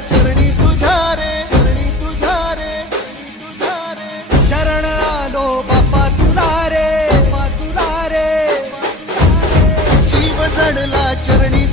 चरणी तुझ्या रे, चरणी तुझ्या रे, तुझ्या रे शरण आलो बाप्पा तुला रे, बाप्पा तुला रे, जीव जडला चरणी